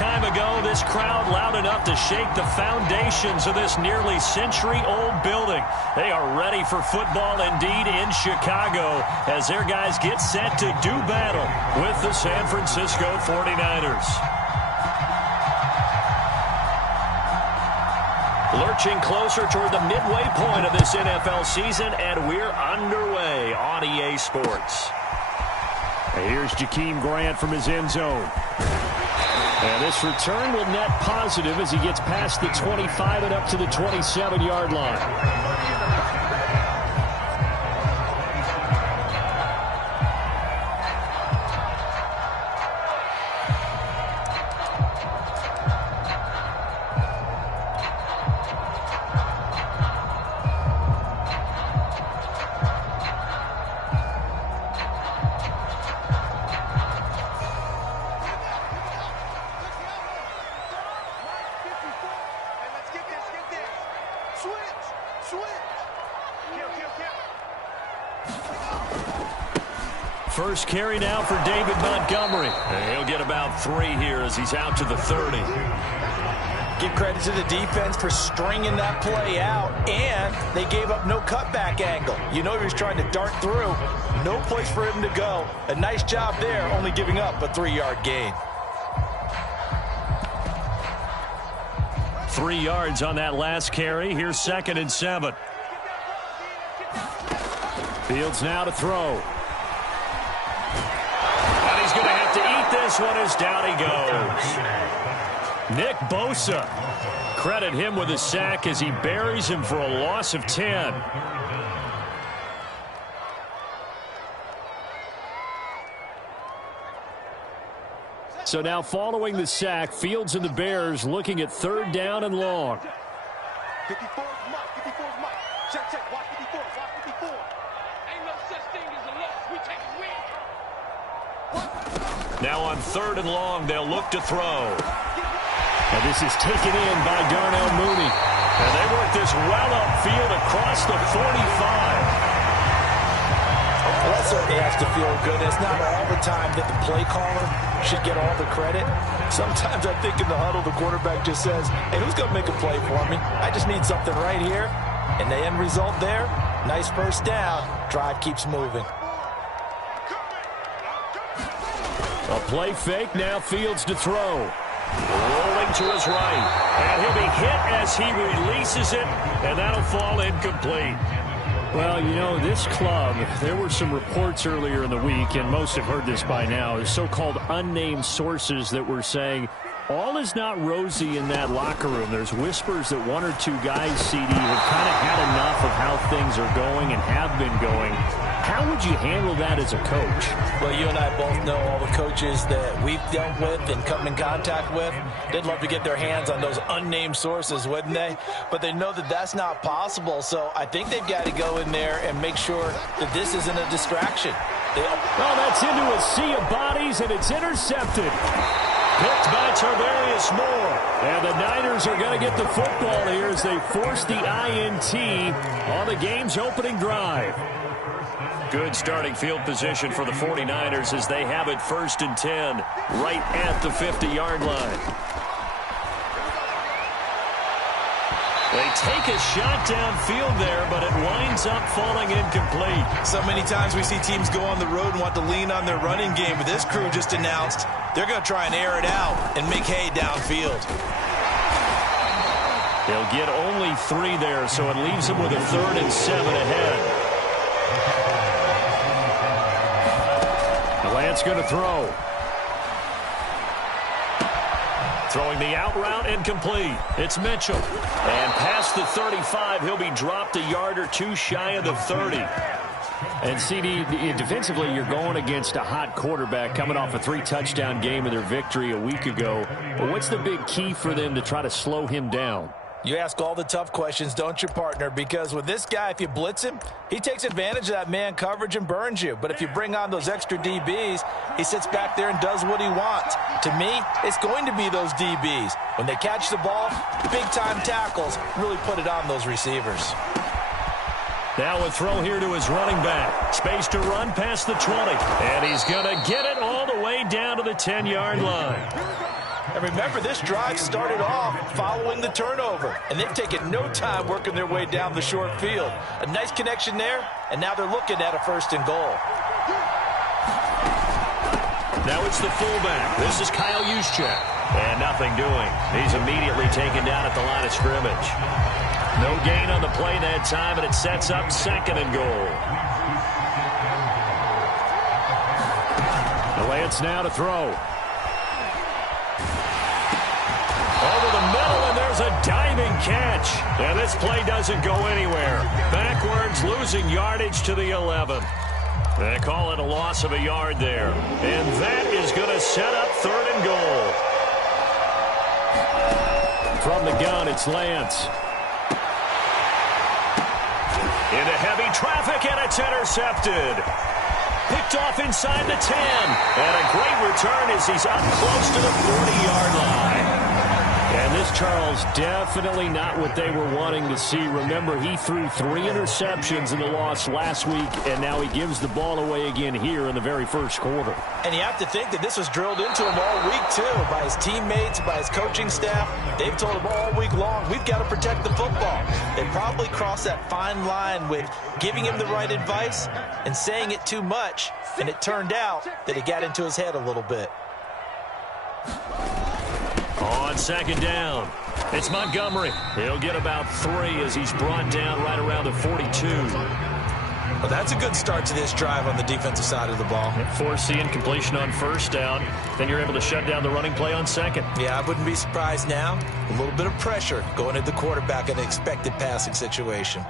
time ago, this crowd loud enough to shake the foundations of this nearly century-old building. They are ready for football indeed in Chicago as their guys get set to do battle with the San Francisco 49ers. Lurching closer toward the midway point of this NFL season, and we're underway on EA Sports. Here's Jakeem Grant from his end zone. And this return will net positive as he gets past the 25 and up to the 27-yard line. First carry now for David Montgomery. And he'll get about 3 here as he's out to the 30. Give credit to the defense for stringing that play out, and they gave up no cutback angle. You know he was trying to dart through. No place for him to go. A nice job there, only giving up a 3-yard gain. 3 yards on that last carry. Here's 2nd and 7. Fields now to throw. He's going to have to eat this one as down he goes. Nick Bosa. Credit him with a sack as he buries him for a loss of 10. So now following the sack, Fields and the Bears looking at 3rd down and long. 54 mark, 54 mark. Check, check, watch 54, watch 54. Ain't no such thing as a loss. We take a win. Now on 3rd and long, they'll look to throw. And this is taken in by Darnell Mooney. And they work this well upfield across the 45. Well, that certainly has to feel good. It's not all the time that the play caller should get all the credit. Sometimes I think in the huddle, the quarterback just says, hey, who's going to make a play for me? I just need something right here. And the end result there, nice first down. Drive keeps moving. A play fake, now Fields to throw. Rolling to his right. And he'll be hit as he releases it, and that'll fall incomplete. Well, you know, this club, there were some reports earlier in the week, and most have heard this by now, the so-called unnamed sources that were saying all is not rosy in that locker room. There's whispers that 1 or 2 guys, CD, have kind of had enough of how things are going and have been going. How would you handle that as a coach? Well, you and I both know all the coaches that we've dealt with and come in contact with. They'd love to get their hands on those unnamed sources, wouldn't they? But they know that that's not possible, so I think they've got to go in there and make sure that this isn't a distraction. Well, that's into a sea of bodies, and it's intercepted. Picked by Tarvarius Moore. And the Niners are going to get the football here as they force the INT on the game's opening drive. Good starting field position for the 49ers as they have it 1st and 10 right at the 50-yard line. They take a shot downfield there, but it winds up falling incomplete. So many times we see teams go on the road and want to lean on their running game, but this crew just announced they're going to try and air it out and make hay downfield. They'll get only 3 there, so it leaves them with a 3rd and 7 ahead. Lance going to throw. Throwing the out route incomplete. It's Mitchell. And past the 35, he'll be dropped a yard or 2 shy of the 30. And CD, defensively, you're going against a hot quarterback coming off a 3-touchdown game of their victory a week ago. But what's the big key for them to try to slow him down? You ask all the tough questions, don't you, partner? Because with this guy, if you blitz him, he takes advantage of that man coverage and burns you. But if you bring on those extra DBs, he sits back there and does what he wants. To me, it's going to be those DBs. When they catch the ball, big-time tackles really put it on those receivers. Now a throw here to his running back. Space to run past the 20. And he's going to get it all the way down to the 10-yard line. And remember, this drive started off following the turnover, and they've taken no time working their way down the short field. A nice connection there, and now they're looking at a 1st and goal. Now it's the fullback. This is Kyle Juszczyk. And nothing doing. He's immediately taken down at the line of scrimmage. No gain on the play that time, and it sets up 2nd and goal. Lance now to throw. Over the middle, and there's a diving catch. And this play doesn't go anywhere. Backwards, losing yardage to the 11. They call it a loss of a yard there. And that is going to set up 3rd and goal. From the gun, it's Lance. Into heavy traffic, and it's intercepted. Picked off inside the 10. And a great return as he's up close to the 40-yard line. And this, Charles, definitely not what they were wanting to see. Remember, he threw 3 interceptions in the loss last week, and now he gives the ball away again here in the very first quarter. And you have to think that this was drilled into him all week, too, by his teammates, by his coaching staff. They've told him all week long, we've got to protect the football. They probably crossed that fine line with giving him the right advice and saying it too much, and it turned out that it got into his head a little bit. On 2nd down, it's Montgomery. He'll get about 3 as he's brought down right around the 42. Well, that's a good start to this drive on the defensive side of the ball. Force the incompletion on 1st down. Then you're able to shut down the running play on 2nd. Yeah, I wouldn't be surprised now. A little bit of pressure going at the quarterback in an expected passing situation.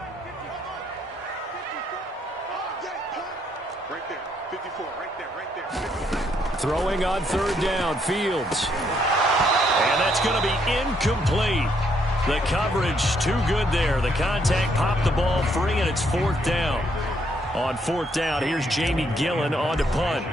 Right there. 54. Right there. Right there. 54. Throwing on 3rd down, Fields. And that's going to be incomplete. The coverage too good there. The contact popped the ball free, and it's 4th down. On 4th down, here's Jamie Gillen on to punt.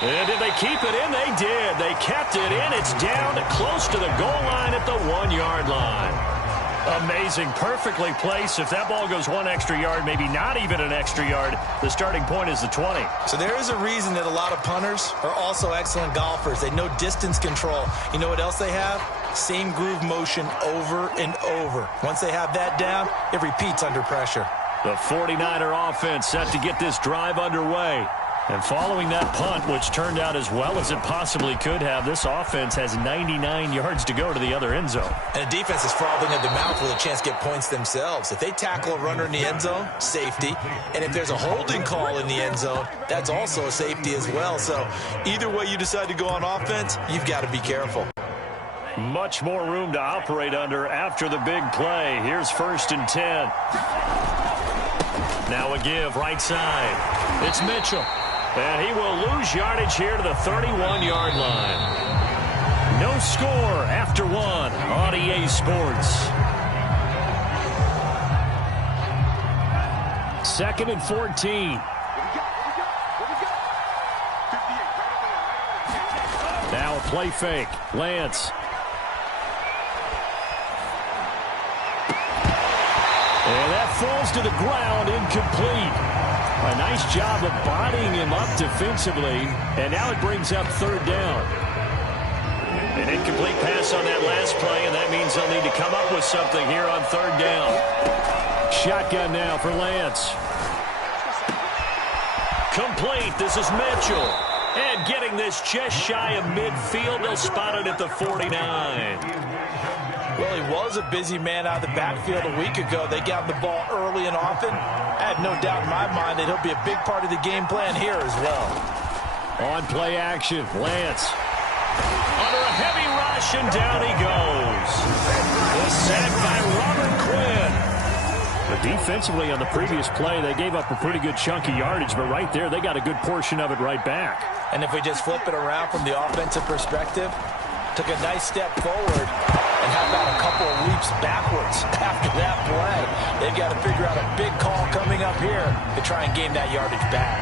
And did they keep it in? They did. They kept it in. It's down close to the goal line at the 1-yard line. Amazing. Perfectly placed. If that ball goes 1 extra yard, maybe not even an extra yard, the starting point is the 20. So there is a reason that a lot of punters are also excellent golfers. They know distance control. You know what else they have? Same groove motion over and over. Once they have that down, it repeats under pressure. The 49er offense set to get this drive underway. And following that punt, which turned out as well as it possibly could have, this offense has 99 yards to go to the other end zone. And the defense is frothing at the mouth with a chance to get points themselves. If they tackle a runner in the end zone, safety. And if there's a holding call in the end zone, that's also a safety as well. So either way you decide to go on offense, you've got to be careful. Much more room to operate under after the big play. Here's 1st and 10. Now a give right side. It's Mitchell. And he will lose yardage here to the 31-yard line. No score after 1 on EA Sports. 2nd and 14. Now a play fake. Lance. And that falls to the ground, incomplete. A nice job of bodying him up defensively, and now it brings up 3rd down. An incomplete pass on that last play, and that means they'll need to come up with something here on 3rd down. Shotgun now for Lance. Complete. This is Mitchell. And getting this just shy of midfield, they'll spot it at the 49. Well, he was a busy man out of the backfield a week ago. They got the ball early and often. I have no doubt in my mind that he'll be a big part of the game plan here as well. On play action, Lance. Under a heavy rush, and down he goes. The sack by Robert Quinn. But defensively on the previous play, they gave up a pretty good chunk of yardage, but right there, they got a good portion of it right back. And if we just flip it around from the offensive perspective, took a nice step forward, and how about a couple of leaps backwards after that play? They've got to figure out a big call coming up here to try and gain that yardage back.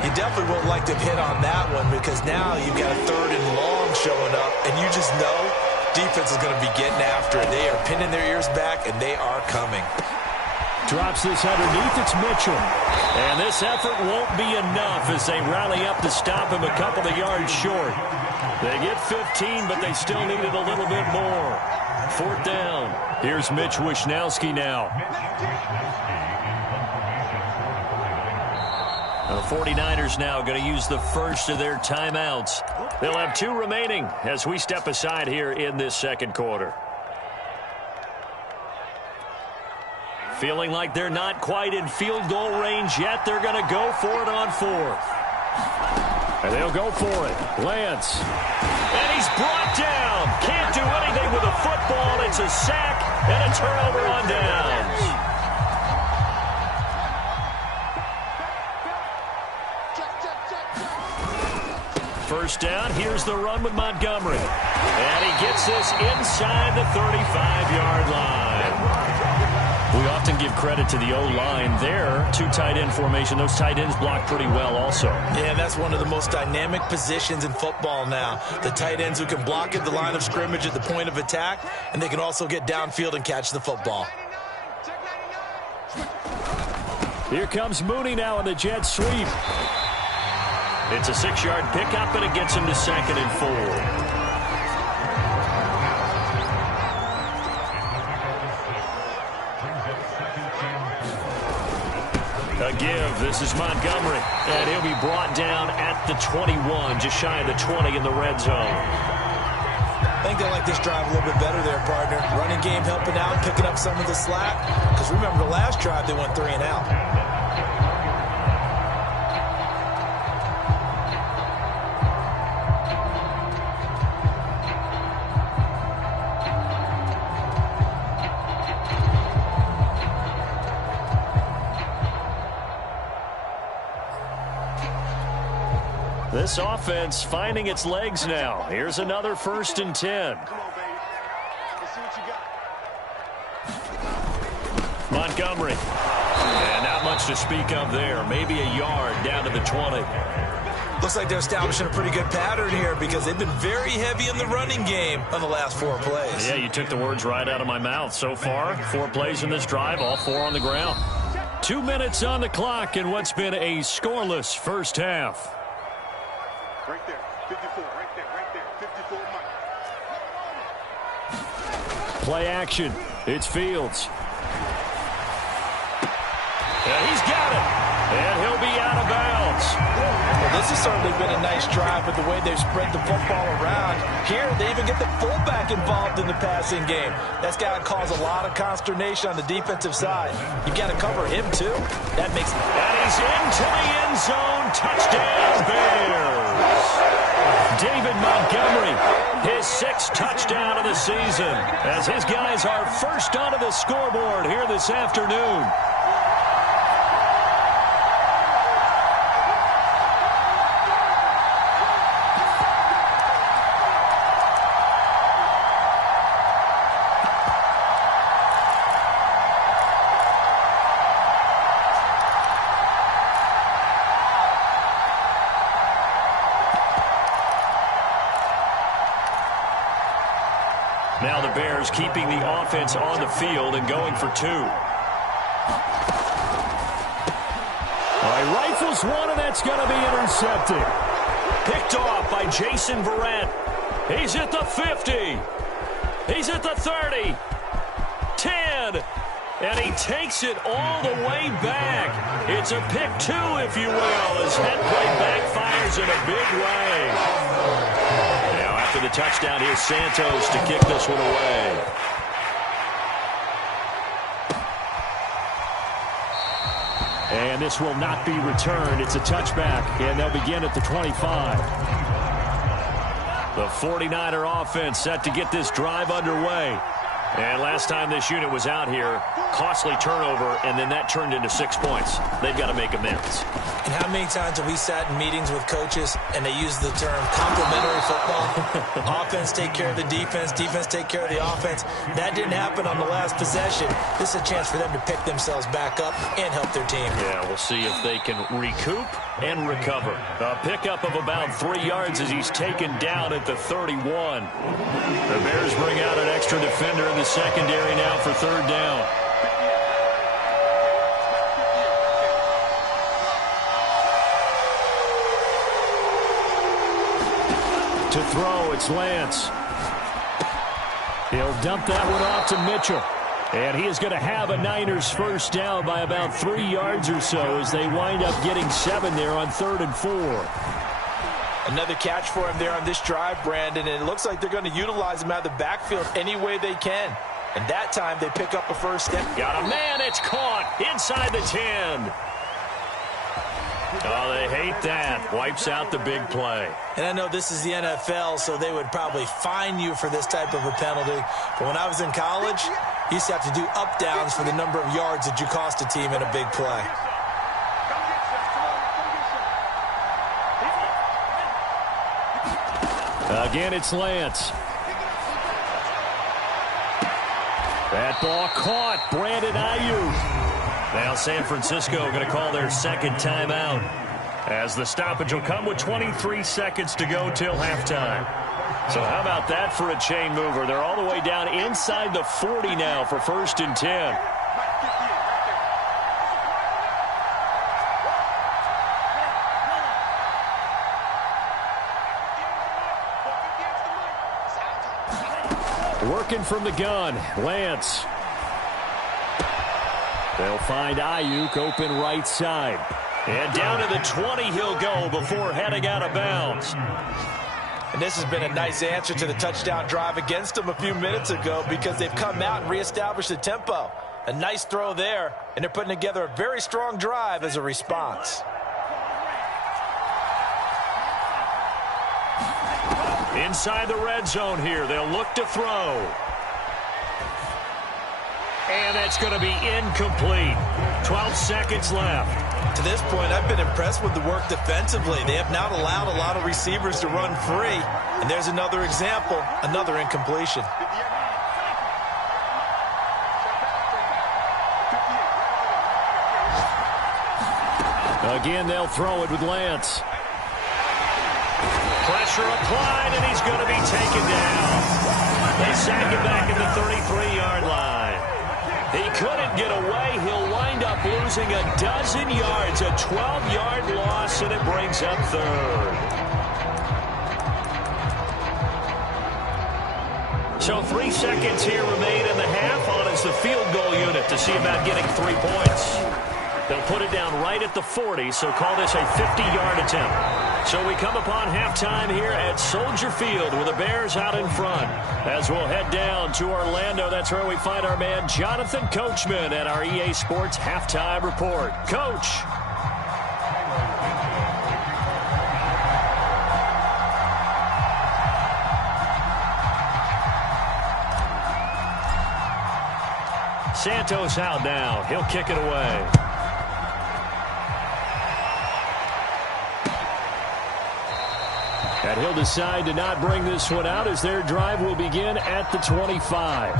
You definitely won't like to hit on that one because now you've got a 3rd and long showing up, and you just know defense is going to be getting after it. They are pinning their ears back, and they are coming. Drops this underneath. It's Mitchell. And this effort won't be enough as they rally up to stop him a couple of yards short. They get 15, but they still needed a little bit more. 4th down. Here's Mitch Wishnowski now. The 49ers now going to use the first of their timeouts. They'll have 2 remaining as we step aside here in this second quarter. Feeling like they're not quite in field goal range yet. They're going to go for it on 4th. And they'll go for it. Lance. And he's brought down. Can't do anything with a football. It's a sack and a turnover on downs. First down, here's the run with Montgomery. And he gets this inside the 35-yard line. We often give credit to the O-line there. 2 tight end formation. Those tight ends block pretty well also. Yeah, that's one of the most dynamic positions in football now. The tight ends who can block at the line of scrimmage at the point of attack, and they can also get downfield and catch the football. Here comes Mooney now in the jet sweep. It's a 6-yard pickup, and it gets him to 2nd and 4. A give. This is Montgomery. And he'll be brought down at the 21, just shy of the 20 in the red zone. I think they like this drive a little bit better there, partner. Running game helping out, picking up some of the slack. Because remember, the last drive they went 3 and out. This offense finding its legs now. Here's another 1st and 10. Come on, baby. Let's see what you got. Montgomery. And not much to speak of there. Maybe a yard down to the 20. Looks like they're establishing a pretty good pattern here because they've been very heavy in the running game on the last 4 plays. Yeah, you took the words right out of my mouth. So far, 4 plays in this drive, all 4 on the ground. 2 minutes on the clock in what's been a scoreless first half. Right there, 54, right there, 54, Mike. Play action. It's Fields. And he's got it. And he'll be out of bounds. Well, this has certainly been a nice drive with the way they've spread the football around. Here, they even get the fullback involved in the passing game. That's got to cause a lot of consternation on the defensive side. You've got to cover him, too. That makes... And he's into the end zone. Touchdown, Bears. David Montgomery, his 6th touchdown of the season, as his guys are first onto the scoreboard here this afternoon. Now the Bears keeping the offense on the field and going for 2. All right, rifles one, and that's going to be intercepted. Picked off by Jason Verrett. He's at the 50. He's at the 30. 10. And he takes it all the way back. It's a pick 2, if you will, as head play backfires in a big way. Now after the touchdown, here's Santos to kick this one away. And this will not be returned. It's a touchback, and they'll begin at the 25. The 49er offense set to get this drive underway. And last time this unit was out here, costly turnover, and then that turned into 6 points. They've got to make amends. And how many times have we sat in meetings with coaches and they use the term complementary football? Offense take care of the defense, defense take care of the offense. That didn't happen on the last possession. This is a chance for them to pick themselves back up and help their team. Yeah, we'll see if they can recoup and recover. A pickup of about 3 yards as he's taken down at the 31. The Bears bring out an extra defender in the secondary now for 3rd down. To throw, it's Lance. He'll dump that one off to Mitchell. And he is going to have a Niners first down by about 3 yards or so as they wind up getting 7 there on 3rd and 4. Another catch for him there on this drive, Brandon, and it looks like they're going to utilize him out of the backfield any way they can. And that time they pick up a first down. Got a man, it's caught inside the 10. Oh, they hate that. Wipes out the big play. And I know this is the NFL, so they would probably fine you for this type of a penalty. But when I was in college, you used to have to do up-downs for the number of yards that you cost a team in a big play. Again, it's Lance. That ball caught. Brandon Ayuk. Now San Francisco going to call their second timeout as the stoppage will come with 23 seconds to go till halftime. So how about that for a chain mover? They're all the way down inside the 40 now for 1st and 10. Working from the gun, Lance. They'll find Ayuk open right side. And down to the 20 he'll go before heading out of bounds. And this has been a nice answer to the touchdown drive against them a few minutes ago because they've come out and reestablished the tempo. A nice throw there, and they're putting together a very strong drive as a response. Inside the red zone here, they'll look to throw. And that's going to be incomplete. 12 seconds left. To this point, I've been impressed with the work defensively. They have not allowed a lot of receivers to run free. And there's another example, another incompletion. Again, they'll throw it with Lance. Pressure applied, and he's going to be taken down. They sack him back at the 33-yard line. He couldn't get away. He'll wind up losing a dozen yards, a 12-yard loss, and it brings up 3rd. So 3 seconds here remain in the half on as the field goal unit to see about getting 3 points. They'll put it down right at the 40, so call this a 50-yard attempt. So we come upon halftime here at Soldier Field with the Bears out in front. As we'll head down to Orlando, that's where we find our man Jonathan Coachman at our EA Sports Halftime Report. Coach. Santos out now. He'll kick it away. And he'll decide to not bring this one out as their drive will begin at the 25.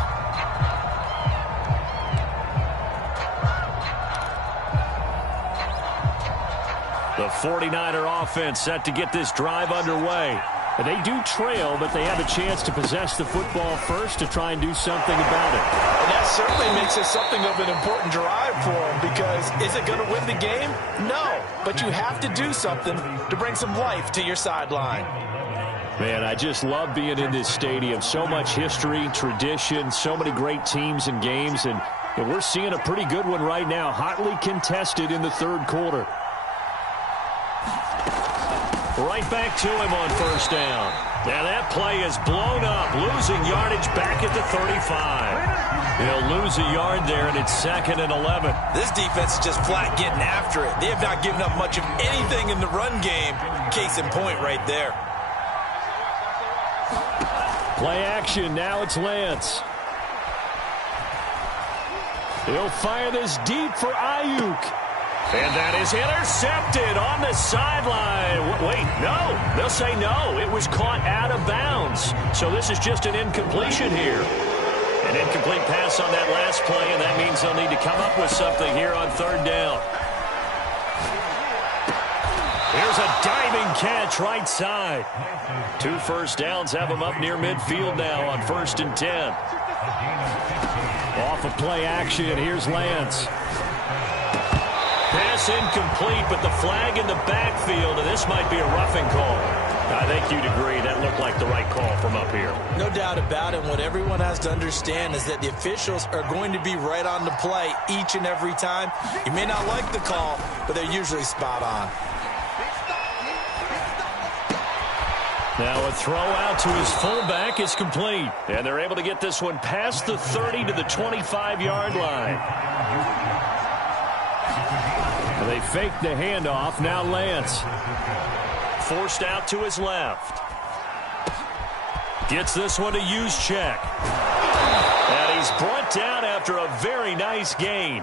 The 49er offense set to get this drive underway. And they do trail, but they have a chance to possess the football first to try and do something about it. And that certainly makes it something of an important drive for them because is it going to win the game? No, but you have to do something to bring some life to your sideline. Man, I just love being in this stadium. So much history, tradition, so many great teams and games, and we're seeing a pretty good one right now, hotly contested in the 3rd quarter. Right back to him on 1st down. Now that play is blown up, losing yardage back at the 35. He'll lose a yard there, and it's 2nd and 11. This defense is just flat getting after it. They have not given up much of anything in the run game. Case in point right there. Play action. Now it's Lance. He'll fire this deep for Ayuk. And that is intercepted on the sideline. Wait, no. They'll say no. It was caught out of bounds. So this is just an incompletion here. An incomplete pass on that last play, and that means they'll need to come up with something here on 3rd down. Here's a diving catch right side. 2 first downs have them up near midfield now on 1st and 10. Off of play action, here's Lance. Pass incomplete, but the flag in the backfield, and this might be a roughing call. I think you'd agree that looked like the right call from up here. No doubt about it. What everyone has to understand is that the officials are going to be right on the play each and every time. You may not like the call, but they're usually spot on. Now a throw out to his fullback is complete. And they're able to get this one past the 30 to the 25-yard line. And they fake the handoff. Now Lance. Forced out to his left. Gets this one to use check. And he's brought down after a very nice gain.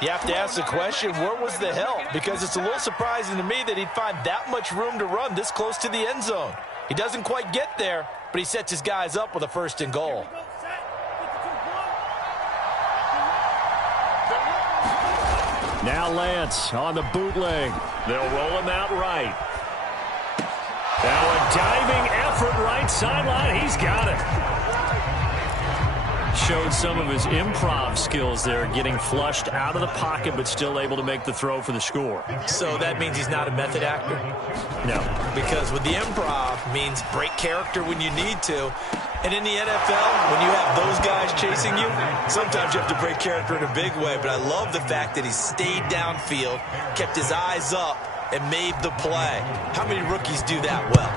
You have to ask the question, where was the help? Because it's a little surprising to me that he'd find that much room to run this close to the end zone. He doesn't quite get there, but he sets his guys up with a 1st and goal. Now Lance on the bootleg. They'll roll him out right. Now a diving effort right sideline. He's got it. Showed some of his improv skills there, getting flushed out of the pocket but still able to make the throw for the score. So that means he's not a method actor? No. Because with the improv means break character when you need to. And in the NFL, when you have those guys chasing you, sometimes you have to break character in a big way. But I love the fact that he stayed downfield, kept his eyes up, and made the play. How many rookies do that well?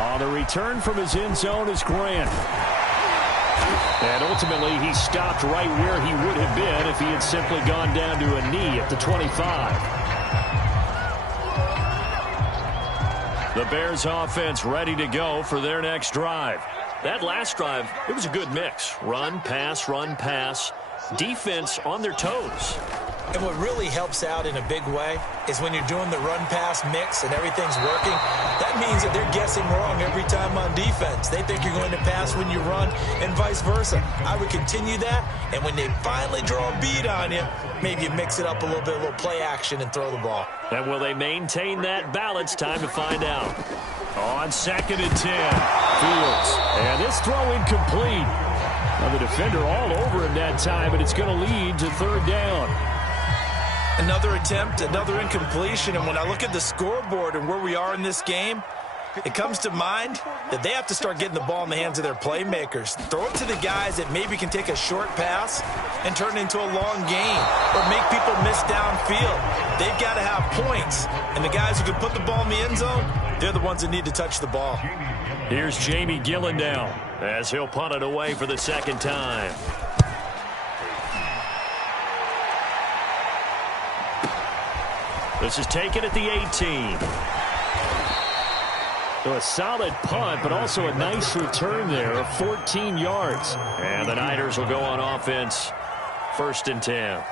On the return from his end zone is Grant. And ultimately, he stopped right where he would have been if he had simply gone down to a knee at the 25. The Bears offense ready to go for their next drive. That last drive, it was a good mix. Run, pass. Defense on their toes. And what really helps out in a big way is when you're doing the run-pass mix and everything's working, that means that they're guessing wrong every time on defense. They think you're going to pass when you run and vice versa. I would continue that, and when they finally draw a bead on you, maybe you mix it up a little bit, a little play action, and throw the ball. And will they maintain that balance? Time to find out. On 2nd and 10, Fields. And this throw incomplete. Now the defender all over him that time, but it's going to lead to 3rd down. Another attempt, another incompletion, and when I look at the scoreboard and where we are in this game, it comes to mind that they have to start getting the ball in the hands of their playmakers. Throw it to the guys that maybe can take a short pass and turn it into a long gain or make people miss downfield. They've got to have points, and the guys who can put the ball in the end zone, they're the ones that need to touch the ball. Here's Jamie Gillen now as he'll punt it away for the 2nd time. This is taken at the 18. So a solid punt, but also a nice return there of 14 yards. And the Niners will go on offense, 1st and 10.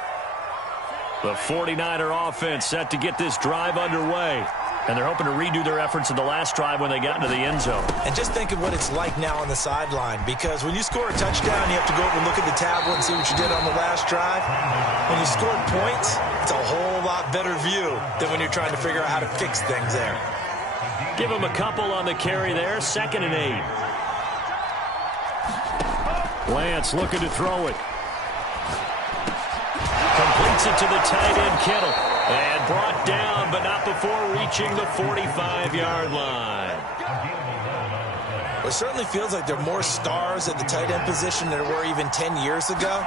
The 49er offense set to get this drive underway. And they're hoping to redo their efforts in the last drive when they got into the end zone. And just think of what it's like now on the sideline, because when you score a touchdown, you have to go over and look at the tablet and see what you did on the last drive. When you scored points, it's a whole lot better view than when you're trying to figure out how to fix things there. Give him a couple on the carry there, 2nd and 8. Lance looking to throw it. Completes it to the tight end, Kittle. And brought down, but not before reaching the 45-yard line. It certainly feels like there are more stars at the tight end position than there were even 10 years ago.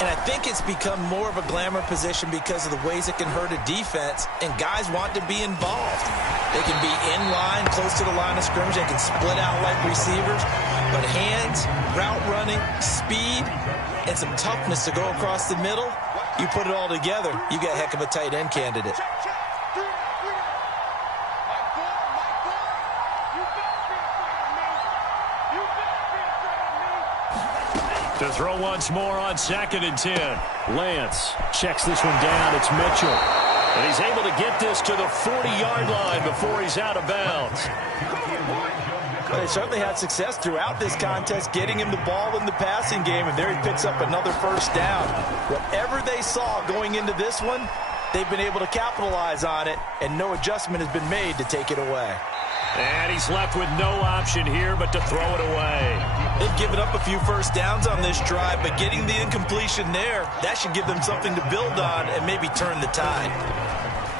And I think it's become more of a glamour position because of the ways it can hurt a defense, and guys want to be involved. They can be in line, close to the line of scrimmage. They can split out like receivers. But hands, route running, speed, and some toughness to go across the middle, you put it all together, you got a heck of a tight end candidate. To throw once more on 2nd and 10. Lance checks this one down. It's Mitchell. And he's able to get this to the 40-yard line before he's out of bounds. Well, they certainly had success throughout this contest getting him the ball in the passing game, and there he picks up another 1st down. Whatever they saw going into this one, they've been able to capitalize on it, and no adjustment has been made to take it away. And he's left with no option here but to throw it away. They've given up a few first downs on this drive, but getting the incompletion there, that should give them something to build on and maybe turn the tide.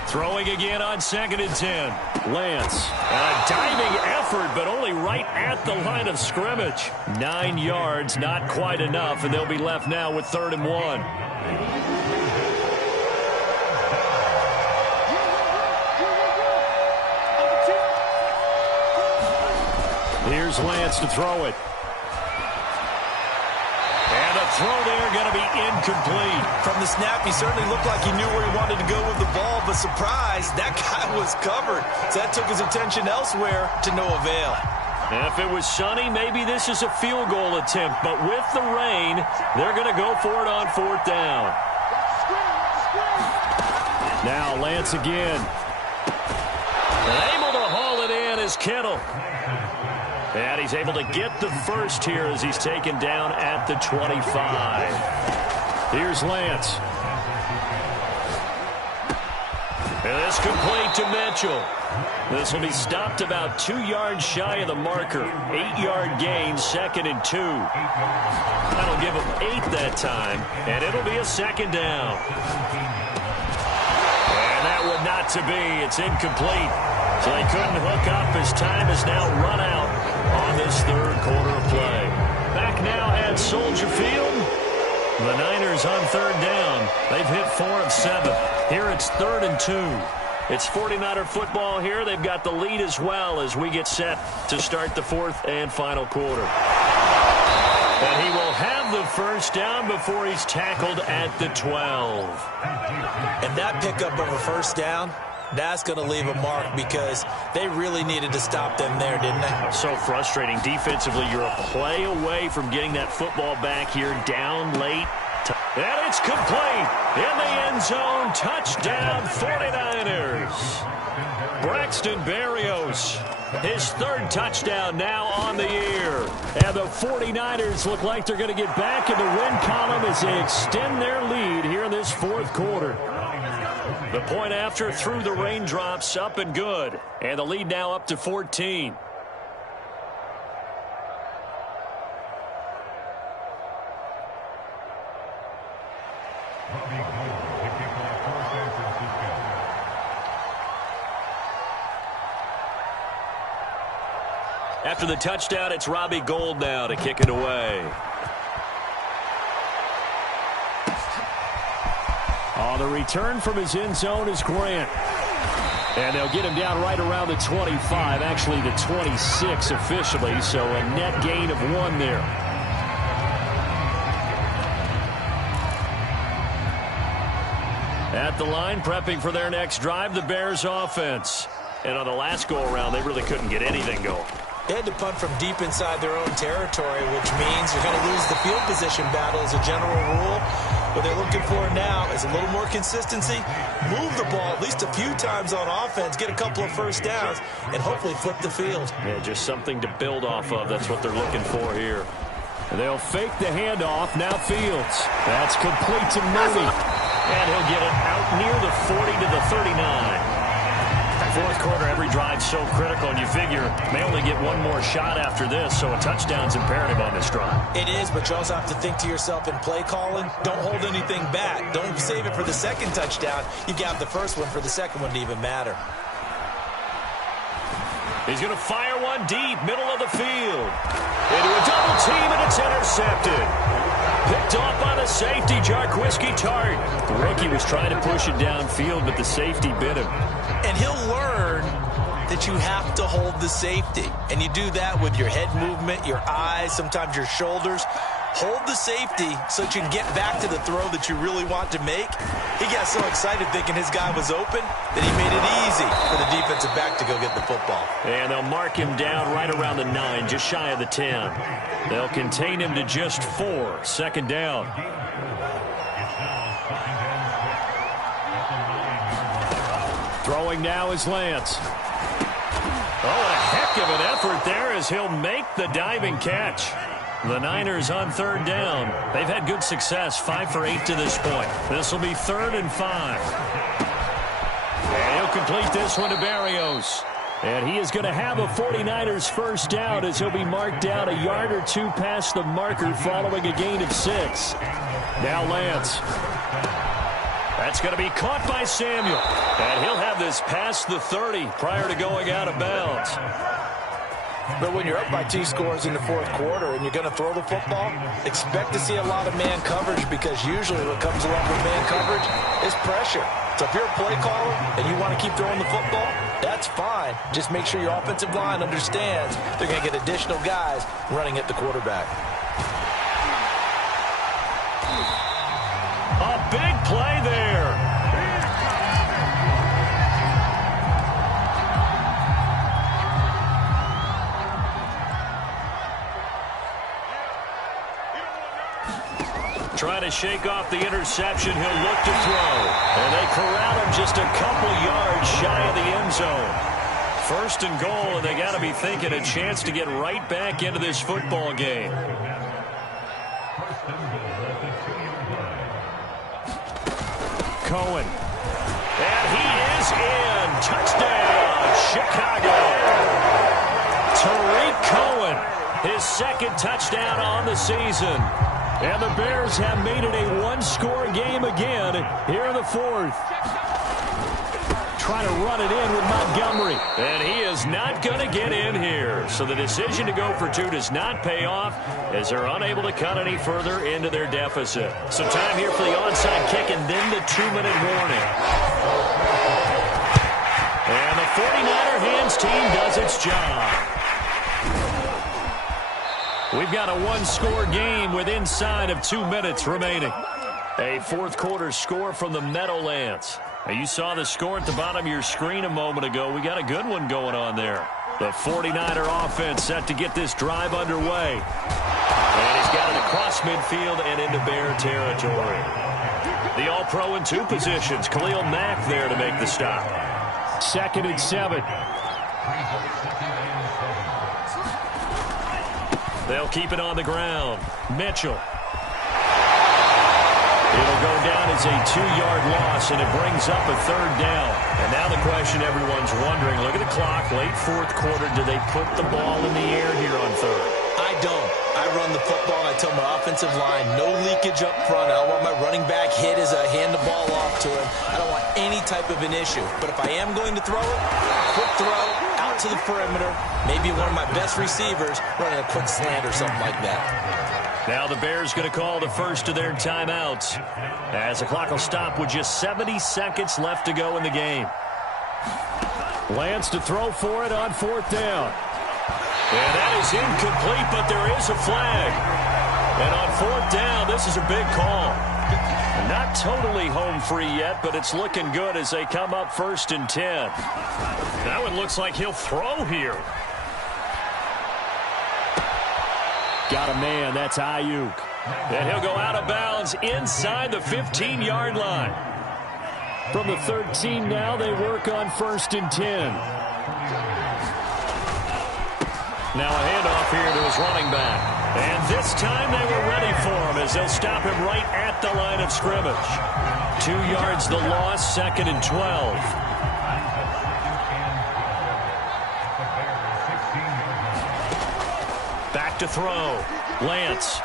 Throwing again on 2nd and 10. Lance. And a diving effort, but only right at the line of scrimmage. 9 yards, not quite enough, and they'll be left now with 3rd and 1. Here's Lance to throw it. And the throw there going to be incomplete. From the snap, he certainly looked like he knew where he wanted to go with the ball, but surprise, that guy was covered. So that took his attention elsewhere to no avail. If it was sunny, maybe this is a field goal attempt, but with the rain, they're going to go for it on 4th down. Now Lance again. And able to haul it in is Kittle. And he's able to get the first here as he's taken down at the 25. Here's Lance. And this complete to Mitchell. This will be stopped about 2 yards shy of the marker. 8-yard gain, 2nd and 2. That'll give him 8 that time, and it'll be a 2nd down. And that would not to be. It's incomplete. So they couldn't hook up as time has now run out on this 3rd quarter of play. Back now at Soldier Field. The Niners on 3rd down. They've hit 4 of 7. Here it's 3rd and 2. It's 49er football here. They've got the lead as well as we get set to start the 4th and final quarter. And he will have the first down before he's tackled at the 12. And that pickup of a first down, that's going to leave a mark because they really needed to stop them there, didn't they? So frustrating. Defensively, you're a play away from getting that football back here down late. And it's complete. In the end zone, touchdown 49ers. Braxton Berrios, his 3rd touchdown now on the year. And the 49ers look like they're going to get back in the win column as they extend their lead here in this 4th quarter. The point after through the raindrops, up and good. And the lead now up to 14. After the touchdown, it's Robbie Gould now to kick it away. The return from his end zone is Grant. And they'll get him down right around the 25, actually the 26 officially, so a net gain of 1 there. At the line, prepping for their next drive, the Bears offense. And on the last go-around, they really couldn't get anything going. They had to punt from deep inside their own territory, which means you're going to lose the field position battle as a general rule. What they're looking for now is a little more consistency, move the ball at least a few times on offense, get a couple of first downs, and hopefully flip the field. Yeah, just something to build off of. That's what they're looking for here. They'll fake the handoff. Now Fields. That's complete to Mooney. And he'll get it out near the 40 to the 39. 4th quarter, every drive so critical, and you figure may only get 1 more shot after this, so a touchdown's imperative on this drive. It is, but you also have to think to yourself in play calling, don't hold anything back. Don't save it for the 2nd touchdown. You got the first one for the 2nd one to even matter. He's going to fire one deep, middle of the field. Into a double team, and it's intercepted. Picked off by the safety, Jarquiski Tart. The rookie was trying to push it downfield, but the safety bit him. And he'll learn that you have to hold the safety. And you do that with your head movement, your eyes, sometimes your shoulders. Hold the safety so that you can get back to the throw that you really want to make. He got so excited thinking his guy was open that he made it easy for the defensive back to go get the football. And they'll mark him down right around the 9, just shy of the 10. They'll contain him to just 4, 2nd down. Throwing now is Lance. Oh, a heck of an effort there as he'll make the diving catch. The Niners on 3rd down. They've had good success, 5 for 8 to this point. This will be 3rd and 5. And he'll complete this one to Berrios. And he is going to have a 49ers first down as he'll be marked down a yard or two past the marker following a gain of 6. Now Lance. That's going to be caught by Samuel. And he'll have this past the 30 prior to going out of bounds. But when you're up by 2 scores in the fourth quarter and you're going to throw the football, expect to see a lot of man coverage, because usually what comes along with man coverage is pressure. So if you're a play caller and you want to keep throwing the football, that's fine. Just make sure your offensive line understands they're going to get additional guys running at the quarterback. A big play there. Trying to shake off the interception. He'll look to throw. And they corral him just a couple yards shy of the end zone. First and goal, and they got to be thinking a chance to get right back into this football game. Cohen. And he is in. Touchdown, Chicago. Tariq Cohen, his second touchdown on the season. And the Bears have made it a one-score game again here in the fourth. Trying to run it in with Montgomery. And he is not going to get in here. So the decision to go for 2 does not pay off as they're unable to cut any further into their deficit. So time here for the onside kick and then the 2-minute warning. And the 49er hands team does its job. We've got a one-score game with inside of 2 minutes remaining. A fourth quarter score from the Meadowlands. Now, you saw the score at the bottom of your screen a moment ago. We got a good one going on there. The 49er offense set to get this drive underway. And he's got it across midfield and into Bear territory. The All-Pro in 2 positions. Khalil Mack there to make the stop. 2nd and 7. They'll keep it on the ground. Mitchell. It'll go down as a 2-yard loss, and it brings up a 3rd down. And now the question everyone's wondering, look at the clock, late fourth quarter, do they put the ball in the air here on 3rd? I don't. I run the football. I tell my offensive line, no leakage up front. I don't want my running back hit as I hand the ball off to him. I don't want any type of an issue. But if I am going to throw it, quick throw, out to the perimeter, maybe one of my best receivers running a quick slant or something like that. Now the Bears going to call the first of their timeouts as the clock will stop with just 70 seconds left to go in the game. Lance to throw for it on 4th down. And that is incomplete, but there is a flag. And on 4th down, this is a big call. Not totally home free yet, but it's looking good as they come up 1st and 10. That one looks like he'll throw here. Got a man, that's Ayuk. And he'll go out of bounds inside the 15-yard line. From the 13 now, they work on 1st and 10. Now a handoff here to his running back. And this time they were ready for him as they'll stop him right at the line of scrimmage. 2 yards the loss, 2nd and 12. Back to throw. Lance.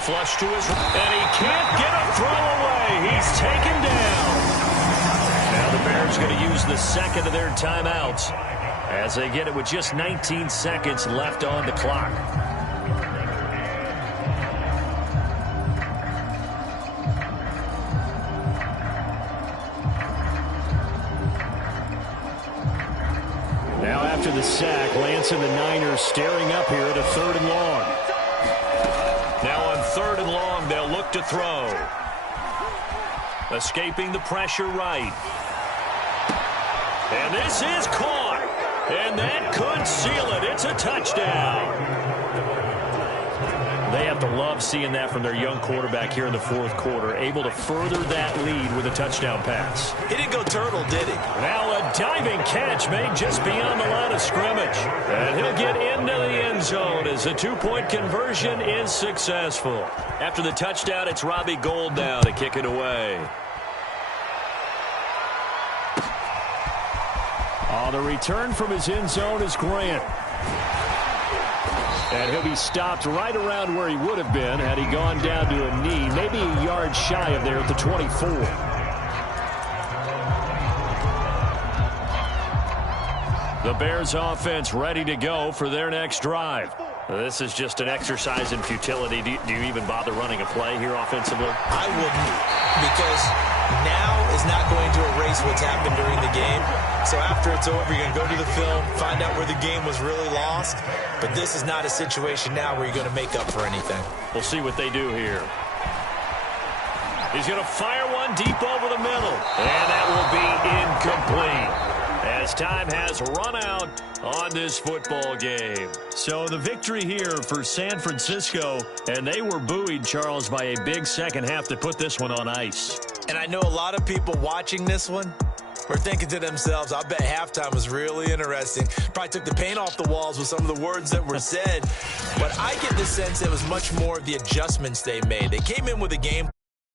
Flush to his right. And he can't get a throw away. He's taken down. Now the Bears going to use the 2nd of their timeouts as they get it with just 19 seconds left on the clock. Now after the sack, Lance and the Niners staring up here at a 3rd and long. Now on 3rd and long, they'll look to throw. Escaping the pressure right. And this is caught. And that could seal it. It's a touchdown. They have to love seeing that from their young quarterback here in the fourth quarter, able to further that lead with a touchdown pass. He didn't go turtle, did he? Now a diving catch made just beyond the line of scrimmage. And he'll get into the end zone as the 2-point conversion is successful. After the touchdown, it's Robbie Gould now to kick it away. the return from his end zone is Grant. And he'll be stopped right around where he would have been had he gone down to a knee, maybe a yard shy of there at the 24. The Bears offense ready to go for their next drive. This is just an exercise in futility. Do you even bother running a play here offensively? I wouldn't, because now is not going to erase what's happened during the game. So after it's over, you're going to go to the film, find out where the game was really lost. But this is not a situation now where you're going to make up for anything. We'll see what they do here. He's going to fire one deep over the middle. And that will be incomplete, as time has run out on this football game. So the victory here for San Francisco, and they were buoyed, Charles, by a big second half to put this one on ice. And I know a lot of people watching this one were thinking to themselves, I bet halftime was really interesting. Probably took the paint off the walls with some of the words that were said. But I get the sense it was much more of the adjustments they made. They came in with a game